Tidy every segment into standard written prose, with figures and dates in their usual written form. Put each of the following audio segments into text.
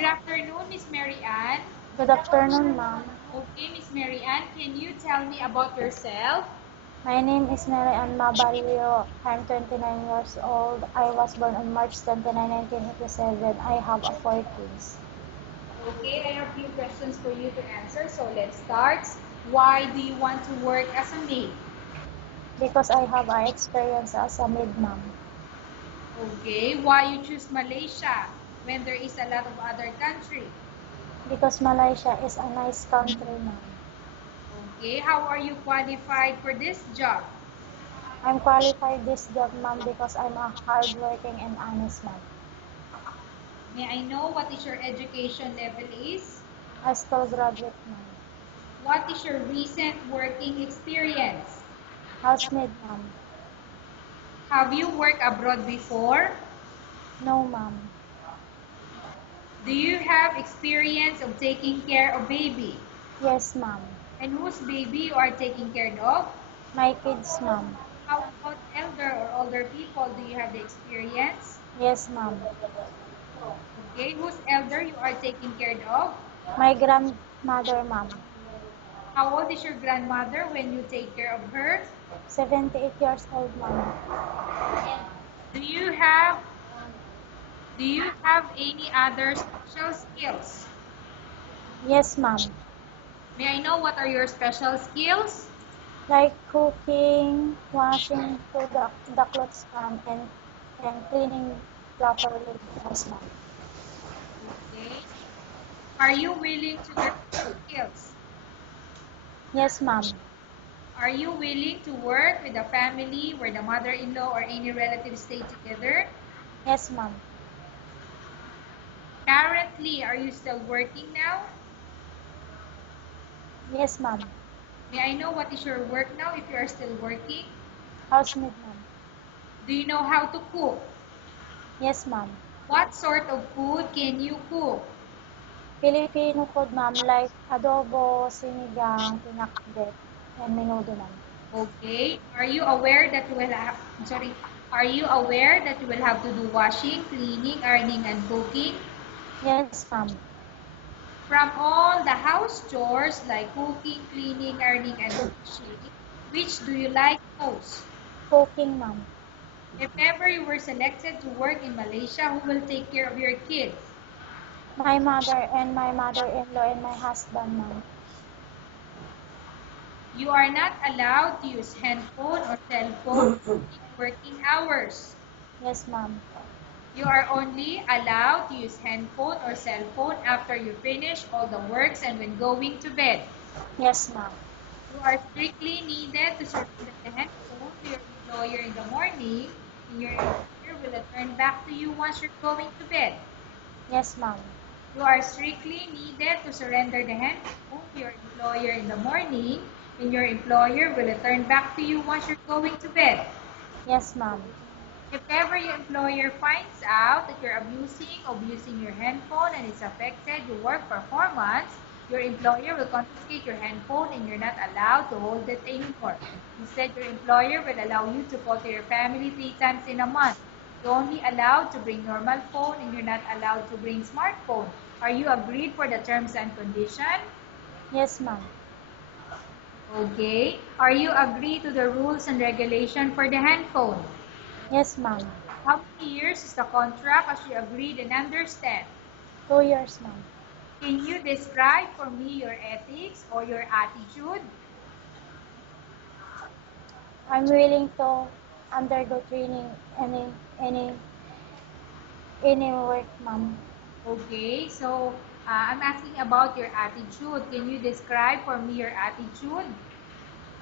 Good afternoon, Miss Maryann. Good afternoon, ma'am. Okay, Miss Maryann, can you tell me about yourself? My name is maryann maballo. I'm 29 years old. I was born on March 29, 1987. I have a 4 kids. Okay, I have a few questions for you to answer, so let's start. Why do you want to work as a maid? Because I have a experience as a maid, ma'am. Okay, why you choose Malaysia when there is a lot of other country? Because Malaysia is a nice country, ma'am. Okay, how are you qualified for this job? I'm qualified this job, ma'am, because I'm a hardworking and honest man. May I know what is your education level is? I still graduate, ma'am. What is your recent working experience? Housemaid, ma'am. Have you worked abroad before? No, ma'am. Do you have experience of taking care of baby? Yes, ma'am. And whose baby you are taking care of? My kids, ma'am. How about elder or older people? Do you have the experience? Yes, ma'am. Okay, whose elder you are taking care of? My grandmother, ma'am. How old is your grandmother when you take care of her? 78 years old, ma'am. Do you have do you have any other special skills? Yes, ma'am. May I know what are your special skills? Like cooking, washing the clothes, and cleaning properly. Yes, ma'am. Okay. Are you willing to learn new skills? Yes, ma'am. Are you willing to work with a family where the mother-in-law or any relatives stay together? Yes, ma'am. Currently, are you still working now? Yes, ma'am. May I know what is your work now if you are still working? Housemaid, ma'am. Do you know how to cook? Yes, ma'am. What sort of food can you cook? Filipino food, ma'am, like adobo, sinigang, pinakbet, and menudo, ma'am. Okay. Are you aware that you will have, sorry, are you aware that you will have to do washing, cleaning, ironing, and cooking? Yes, ma'am. From all the house chores like cooking, cleaning, ironing, and washing, which do you like most? Cooking, ma'am. If ever you were selected to work in Malaysia, who will take care of your kids? My mother and my mother-in-law and my husband, ma'am. You are not allowed to use handphone or cell phone during working hours. Yes, ma'am. You are only allowed to use handphone or cell phone after you finish all the works and when going to bed. Yes, ma'am. You are strictly needed to surrender the handphone to your employer in the morning, and your employer will return back to you once you're going to bed. Yes, ma'am. You are strictly needed to surrender the handphone to your employer in the morning, and your employer will return back to you once you're going to bed. Yes, ma'am. If ever your employer finds out that you're abusing your handphone and it's affected your work performance, your employer will confiscate your handphone and you're not allowed to hold it anymore. Instead, your employer will allow you to call to your family 3 times in a month. You're only allowed to bring normal phone and you're not allowed to bring smartphone. Are you agreed for the terms and conditions? Yes, ma'am. Okay. Are you agreed to the rules and regulation for the handphone? Yes, ma'am. How many years is the contract as you agreed and understand? 2 years, ma'am. Can you describe for me your ethics or your attitude? I'm willing to undergo training any any work, ma'am. Okay, so I'm asking about your attitude. Can you describe for me your attitude?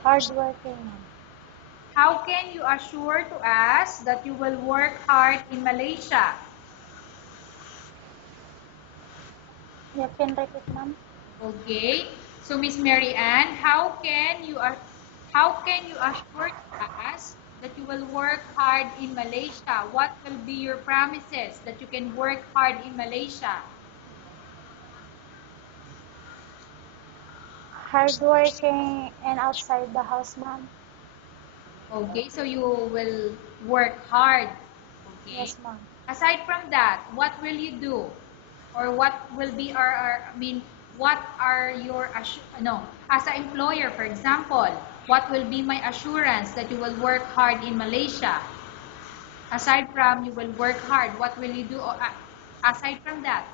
Hardworking, ma'am. How can you assure to us that you will work hard in Malaysia? You can repeat, ma'am. Okay, so Miss Mary Ann, how can you assure to us that you will work hard in Malaysia? What will be your promises that you can work hard in Malaysia? Hardworking and outside the house, ma'am. Okay, so you will work hard. Okay. Yes, ma'am. Aside from that, what will you do? Or what will be what are your, no, as an employer, for example, what will be my assurance that you will work hard in Malaysia? Aside from you will work hard, what will you do aside from that?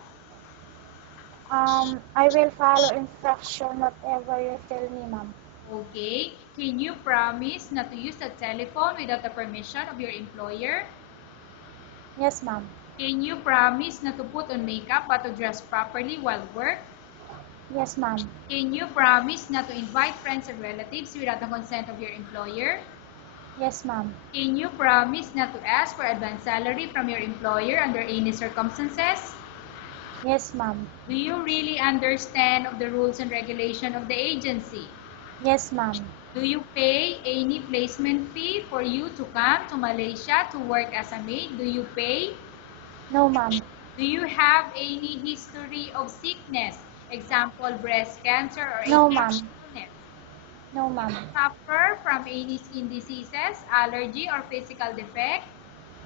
I will follow instruction whatever you tell me, ma'am. Okay. Can you promise not to use the telephone without the permission of your employer? Yes, ma'am. Can you promise not to put on makeup but to dress properly while work? Yes, ma'am. Can you promise not to invite friends and relatives without the consent of your employer? Yes, ma'am. Can you promise not to ask for advance salary from your employer under any circumstances? Yes, ma'am. Do you really understand of the rules and regulation of the agency? Yes, ma'am. Do you pay any placement fee for you to come to Malaysia to work as a maid? Do you pay? No, ma'am. Do you have any history of sickness? Example, breast cancer or No, any ma'am. illness? No, ma'am. Suffer from any skin diseases, allergy, or physical defect?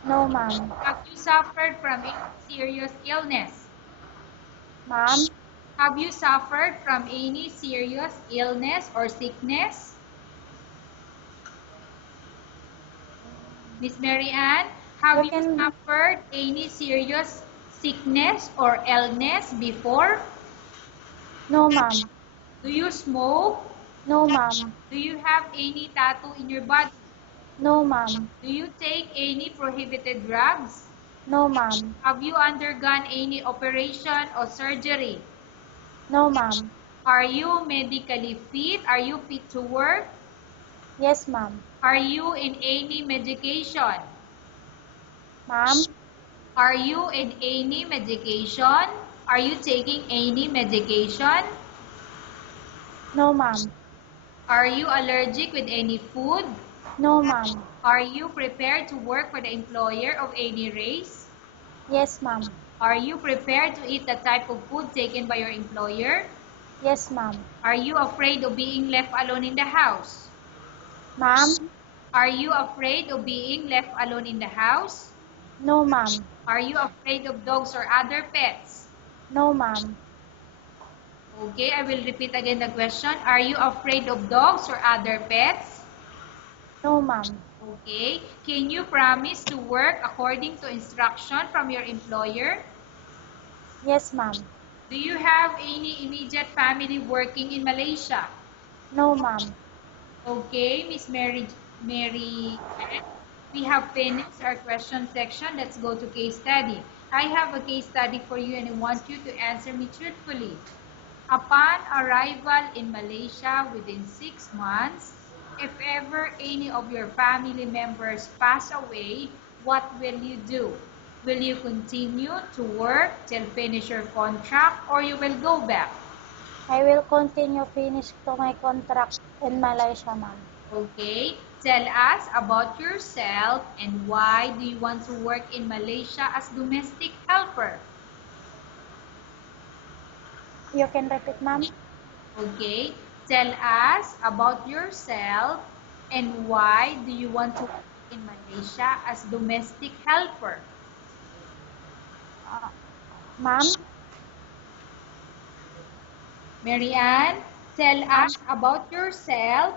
No, ma'am. Have you suffered from any serious illness? Ma'am? Have you suffered from any serious illness or sickness? Miss Maryann, have you suffered any serious sickness or illness before? No, ma'am. Do you smoke? No, ma'am. Do you have any tattoo in your body? No, ma'am. Do you take any prohibited drugs? No, ma'am. Have you undergone any operation or surgery? No, ma'am. Are you medically fit? Are you fit to work? Yes, ma'am. Are you in any medication? Ma'am? Are you in any medication? Are you taking any medication? No, ma'am. Are you allergic with any food? No, ma'am. Are you prepared to work for the employer of any race? Yes, ma'am. Are you prepared to eat the type of food taken by your employer? Yes, ma'am. Are you afraid of being left alone in the house? Ma'am? Are you afraid of being left alone in the house? No, ma'am. Are you afraid of dogs or other pets? No, ma'am. Okay, I will repeat again the question. Are you afraid of dogs or other pets? No, ma'am. Okay. Can you promise to work according to instruction from your employer? Yes, ma'am. Do you have any immediate family working in Malaysia? No, ma'am. Okay, Miss Mary, we have finished our question section. Let's go to case study. I have a case study for you and I want you to answer me truthfully. Upon arrival in Malaysia within 6 months, if ever any of your family members pass away, what will you do? Will you continue to work till finish your contract or you will go back? I will continue finish to my contract in Malaysia, ma'am. Okay. Tell us about yourself and why do you want to work in Malaysia as domestic helper? You can repeat, ma'am? Okay. Tell us about yourself and why do you want to work in Malaysia as domestic helper? Ma'am? Maryann, tell us about yourself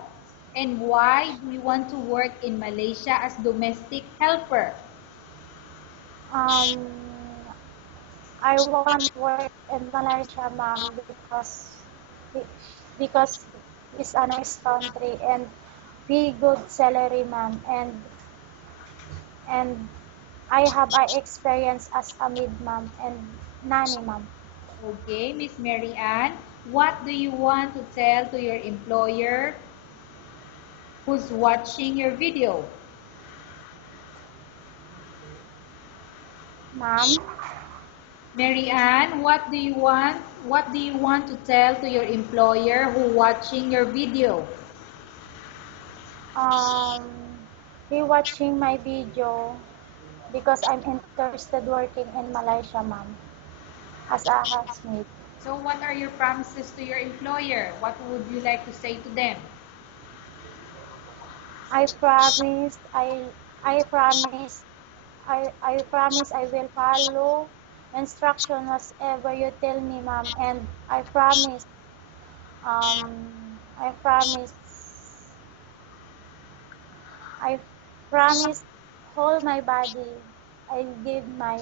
and why do you want to work in Malaysia as domestic helper? I want to work in Malaysia, ma'am, because it's a nice country and be good salary, ma'am, and I have experience as a maid, ma'am, and nanny, ma'am. Okay, Miss Maryann, what do you want to tell to your employer who's watching your video? Ma'am? Maryann, what do you want to tell to your employer who watching your video? Be watching my video because I'm interested working in Malaysia, ma'am, as a housemaid. So what are your promises to your employer? What would you like to say to them? I promise I promise I will follow Instruction was ever you tell me, ma'am, and I promise, I promise, hold my body. I give my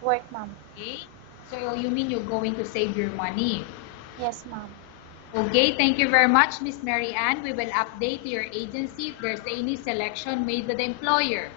work, ma'am. Okay? So you mean you're going to save your money. Yes, ma'am. Okay, thank you very much, Miss Mary Ann. We will update your agency if there's any selection made by the employer.